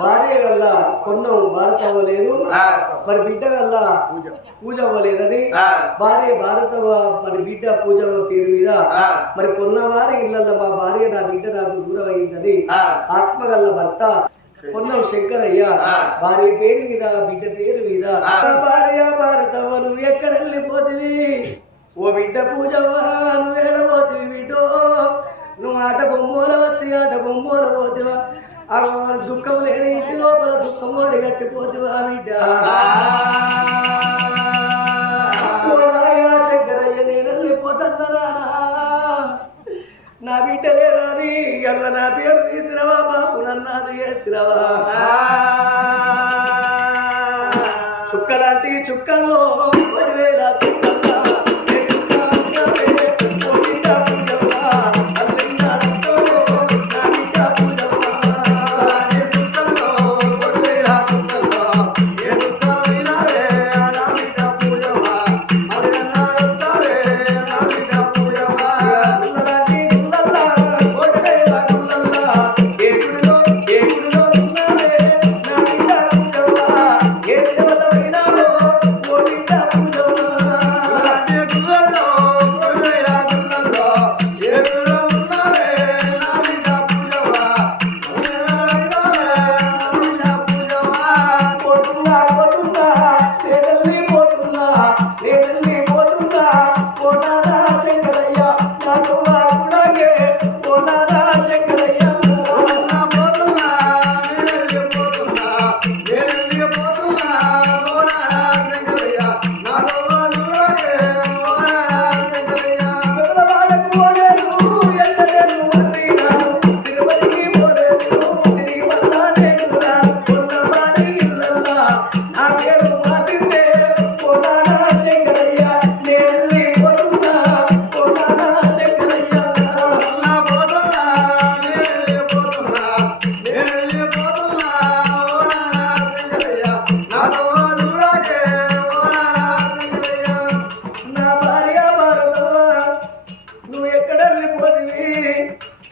భార్య వల్ల కొన్నం భారత అవ్వలేదు మరి బిడ్డ వల్ల పూజ అవ్వలేదని భార్య భారత మరి బిడ్డ పూజ పేరు మీద. మరి కొన్నవారి ఇళ్ళల్లో మా భార్య నా బిడ్డ నాకు దూరం అయిందని ఆత్మగల్ల భర్త పొన్నం శంకరయ్య భార్య పేరు మీద బిడ్డ పేరు మీద. భార్య భారతవ్వ నువ్వు ఎక్కడ వెళ్ళిపోతివి ఓ బిడ్డ పూజవ్వ నువ్వు ఏడబోతివి బిడ్డో? నువ్వు ఆట బొమ్మల వచ్చి ఆట బొమ్మల పోతివా? దుఃఖం లేని ఇంటి లోపల దుఃఖం ఓడి బిడ్డ. శంకరయ్య నేను వెళ్ళిపోతున్నానా నా బిడ్డ లేదని ఎల్ల నా పేరు తీసినవా బాబు? నన్నాది చేసినవా?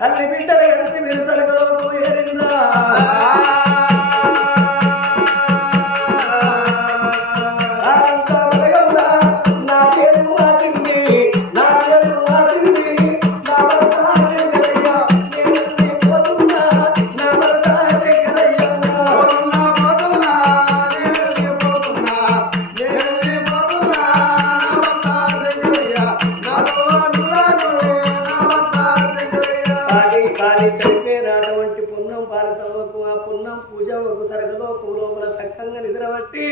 తల్లి బిడ్డలు కలిసి మీరు కాని చనిపోయినటువంటి పుణ్యం భారతవకు ఆ పుణ్యం పూజ ఒక సరగలో లోపల చక్కగా నిద్రబట్టి